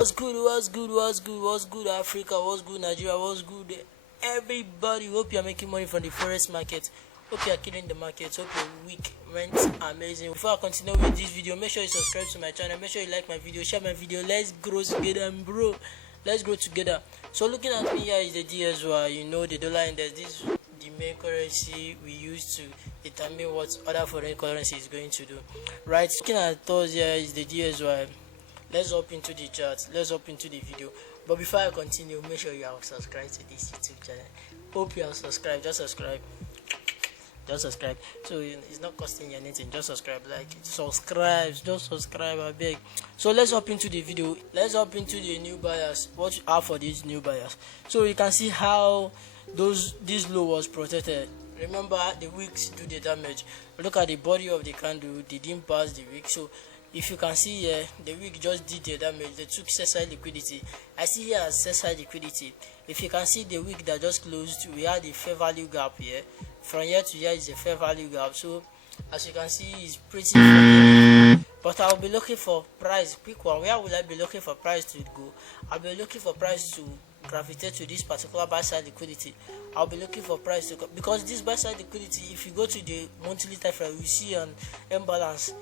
What's good Africa, what's good Nigeria, what's good everybody. Hope you're making money from the forex market. Hope you're killing the market. Hope your week went amazing. Before I continue with this video, make sure you subscribe to my channel, make sure you like my video, share my video. Let's grow together, bro. Let's grow together. So looking at me here is the DSY, you know, the dollar index. This is the main currency we use to determine what other foreign currency is going to do, right? Looking at us here is the DSY. Let's hop into the chart, let's hop into the video. But before I continue, make sure you are subscribed to this YouTube channel. Hope you are subscribed. Just subscribe, so it's not costing you anything. Just subscribe, just subscribe, I beg. So let's hop into the video. Let's hop into the new buyers. What you have for these new buyers? So you can see how this low was protected. Remember, the wicks do the damage. Look at the body of the candle, they didn't pass the wick. So if you can see here, the wick just did the damage. They took sell-side liquidity. I see here as sell-side liquidity. If you can see the wick that just closed, we had the fair value gap here. From here to here is a fair value gap. So as you can see, it's pretty funny. But I'll be looking for price. Quick one. Where will I be looking for price to go? I'll be looking for price to gravitate to this particular buy side liquidity. I'll be looking for price to go, because this buy side liquidity, if you go to the monthly time frame, you see an imbalance.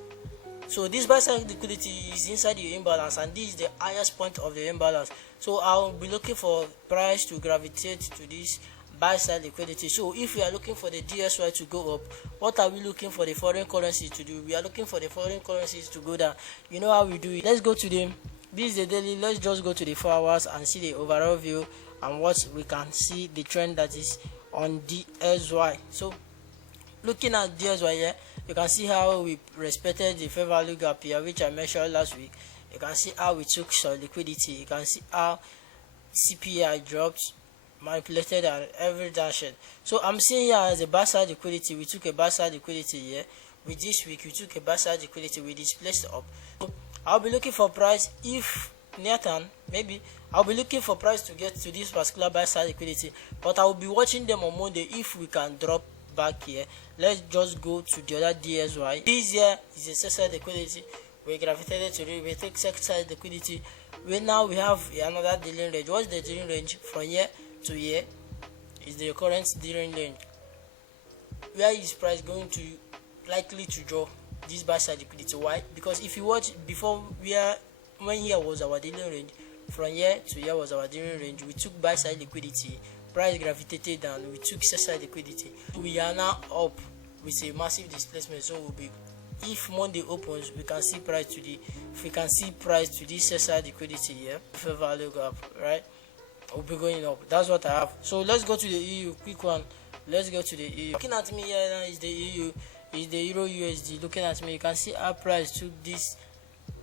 So this buy side liquidity is inside the imbalance, and this is the highest point of the imbalance. So I'll be looking for price to gravitate to this buy side liquidity. So if we are looking for the DSY to go up, what are we looking for the foreign currencies to do? We are looking for the foreign currencies to go down. You know how we do it. Let's go to them. This is the daily. Let's just go to the 4 hours and see the overall view and what we can see, the trend that is on DSY. So looking at DSY here, you can see how we respected the fair value gap here, which I mentioned last week. You can see how we took some liquidity. You can see how CPI dropped, manipulated, and every direction. So I'm seeing here as a buy side liquidity. We took a buy side liquidity here. With this week, we took a buy side liquidity. We displaced up. So I'll be looking for price if near term, maybe I'll be looking for price to get to this particular buy side liquidity. But I will be watching them on Monday if we can drop back here. Let's just go to the other DSY. This here is a sell-side liquidity. We gravitated to it. We take sell-side liquidity. We have another dealing range. What's the dealing range? From here to here is the current dealing range. Where is price going to likely to draw this buy side liquidity? Why? Because if you watch before, when here was our dealing range, from here to here was our dealing range. We took buy side liquidity. Price gravitated down, we took sell-side liquidity. We are now up with a massive displacement. So we'll be, if Monday opens, we can see price to this sell-side liquidity here, fair value gap, right? We'll be going up. That's what I have. So let's go to the EU, quick one. Let's go to the EU. Looking at me here now is the EU, is the Euro USD. Looking at me, you can see our price took this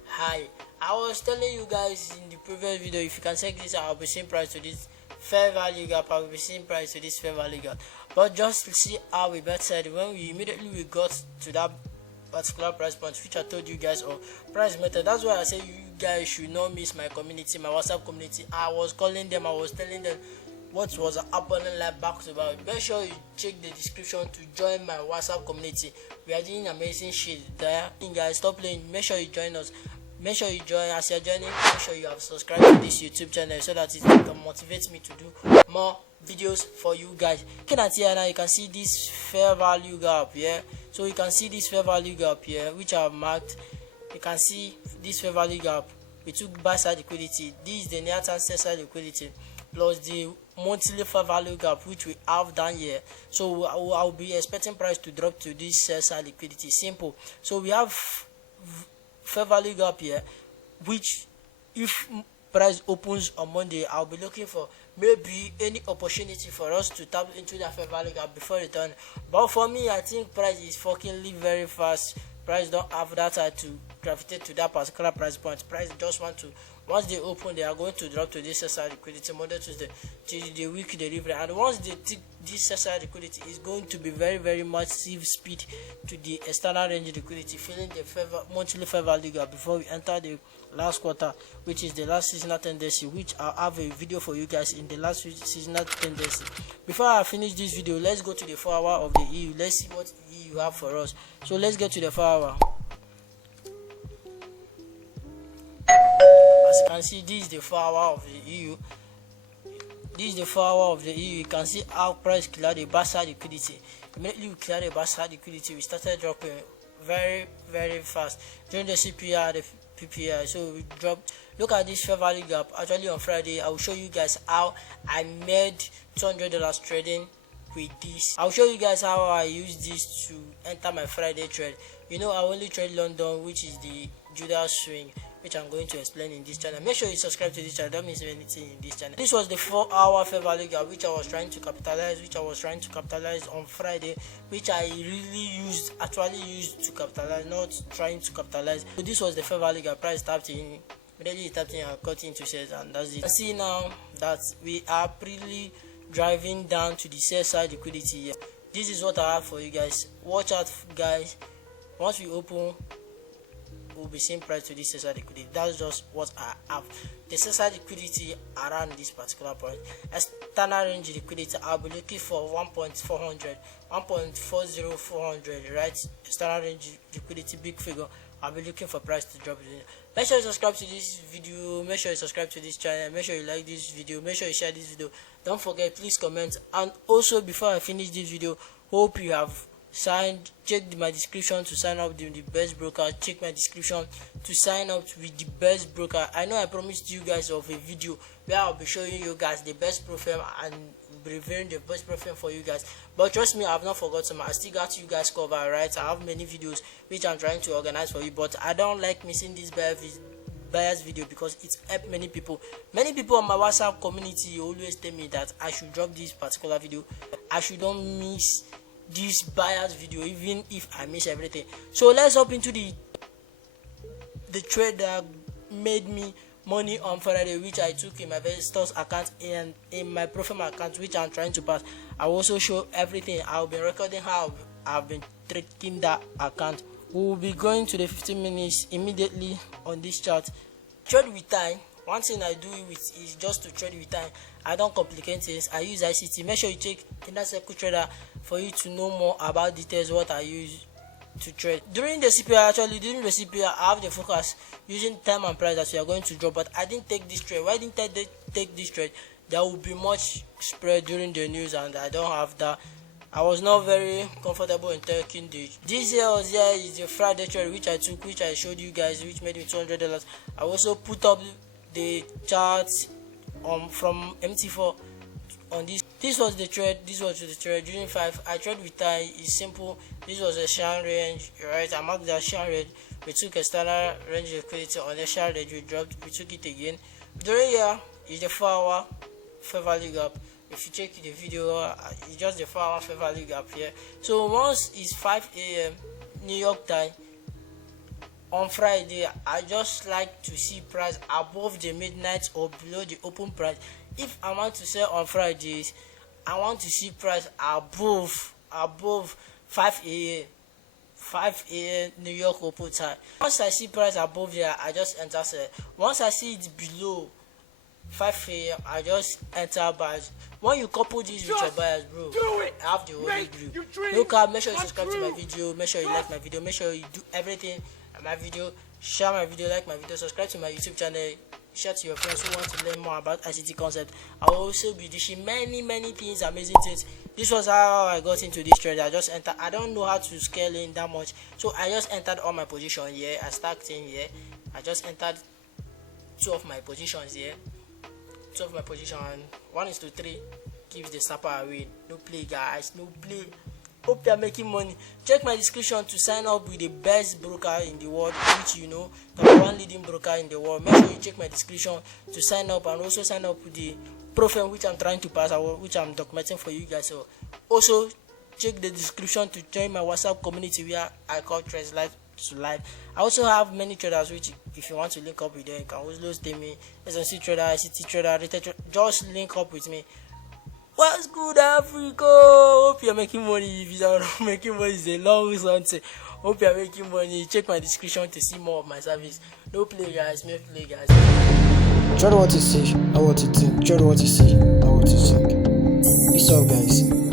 high. I was telling you guys in the previous video, if you can check this out, I'll be seeing price to this fair value gap. I will be seeing price to this fair value gap. But just to see how we said when we immediately got to that particular price point, which I told you guys, or price method. That's why I say you guys should not miss my community, my WhatsApp community. I was calling them, I was telling them what was happening like back to back. Make sure you check the description to join my WhatsApp community. We are doing amazing shit there. Guys, stop playing. Make sure you join us. Make sure you join. As you're joining, make sure you have subscribed to this YouTube channel so that it can motivate me to do more videos for you guys. Looking at here now, you can see this fair value gap here. So you can see this fair value gap here, which I have marked. You can see this fair value gap. We took buy side liquidity. This is the near term sell side liquidity plus the monthly fair value gap, which we have down here. So I'll be expecting price to drop to this sell side liquidity. Simple. So we have fair value gap here, which if price opens on Monday, I'll be looking for maybe any opportunity for us to tap into that fair value gap before return. But for me, I think price is fucking very fast. Price don't have that time to gravitate to that particular price point. Price just want to, once they open, they are going to drop to this sell-side liquidity Monday, Tuesday, till the week delivery. And once they take this sell-side liquidity, is going to be very massive speed to the external range liquidity, filling the monthly fair value gap before we enter the last quarter, which is the last seasonal tendency, which I'll have a video for you guys in the last seasonal tendency. Before I finish this video, let's go to the 4 hour of the EU. Let's see what EU have for us. So let's get to the 4 hour. can see this is the 4-hour of the EU. This is the 4-hour of the EU. You can see how price cleared the buy side liquidity. Immediately we cleared the buy side liquidity, we started dropping very fast during the CPR, the PPI. So we dropped. Look at this fair value gap. Actually on Friday I will show you guys how I made $200 trading with this. I'll show you guys how I use this to enter my Friday trade. You know, I only trade London, which is the Judas swing, which I'm going to explain in this channel. Make sure you subscribe to this channel, don't miss anything in this channel. This was the 4-hour fair value gap which I was trying to capitalize on Friday, which I actually used to capitalize, not trying to capitalize. So this was the fair value gap. Price tapped in, immediately tapped in and cut into sales, and that's it. You can see now that we are really driving down to the sell side liquidity here. This is what I have for you guys. Watch out guys, once we open we'll be seeing price to this sell side liquidity. That's just what I have. The sell side liquidity around this particular point. External range liquidity, I'll be looking for 1.400, 1.40400, right? External range liquidity, big figure. I'll be looking for price to drop it. Make sure you subscribe to this video, make sure you subscribe to this channel, make sure you like this video, make sure you share this video. Don't forget, please comment. And also, before I finish this video, hope you have signed. Check my description to sign up with the best broker. Check my description to sign up with the best broker. I know I promised you guys of a video where I'll be showing you guys the best profile and reviewing the best profile for you guys, but trust me, I have not forgotten. I still got you guys covered, right? I have many videos which I'm trying to organize for you, but I don't like missing this bias video because it's helped many people. Many people on my WhatsApp community always tell me that I should drop this particular video. I shouldn't miss this bias video even if I miss everything. So let's hop into the trade that made me money on Friday, which I took in my investors account and in my profile account, which I'm trying to pass. I will also show everything. I'll be recording how I've been trading that account. We'll be going to the 15 minutes immediately on this chart. Trade with time. One thing I do is just to trade with time. I don't complicate things. I use ICT. Make sure you check Inner Circle Trader for you to know more about details what I use to trade. During the CPR, I have the focus using time and price that we are going to drop, but I didn't take this trade. Why didn't I take this trade? There will be much spread during the news and I don't have that. I was not very comfortable in taking this. This here is the Friday trade which I took, which I showed you guys, which made me $200. I also put up the charts from MT4 on this. This was the trade during 5. I trade with time. It's simple. This was a share range, right? I marked that share range. We took external range liquidity on the share range. We took it again. During here is the 4-hour fair value gap. If you check the video, it's just the 4-hour fair value gap here. So once it's 5 a.m. New York time on Friday, I just like to see price above the midnight or below the open price. If I want to sell on Fridays, I want to see price above 5 a.m. New York open time. Once I see price above there, I just enter sell. Once I see it below 5 a.m. I just enter buys. When you couple this with your buyers, bro, I have the holy grail. Look out, make sure you subscribe to my video, make sure you like my video, make sure you do everything on my video, share my video, like my video, subscribe to my YouTube channel, share to your friends who want to learn more about ICT concept. I will also be dishing many things, amazing things. This was how I got into this trade. I just entered. I don't know how to scale in that much, so I just entered all my position here. I stacked in here. I just entered 2 of my positions here. 2 of my position, 1:3 gives the snapper away. No play, guys, no play. Hope you are making money. Check my description to sign up with the best broker in the world, which you know, the one leading broker in the world. Make sure you check my description to sign up, and also sign up with the profile which I'm trying to pass, which I'm documenting for you guys. So also check the description to join my WhatsApp community where I call trades live to live. I also have many traders which, if you want to link up with them, you can always tell me SNC trader, ICT trader, retail trader. Just link up with me. What's good, Africa? Hope you're making money. If you are not making money, it's a long something. Hope you're making money. Check my description to see more of my service. No play, guys. Make play, guys. Try what you see, I want to think. Try what you see, I want to think. Peace out, guys.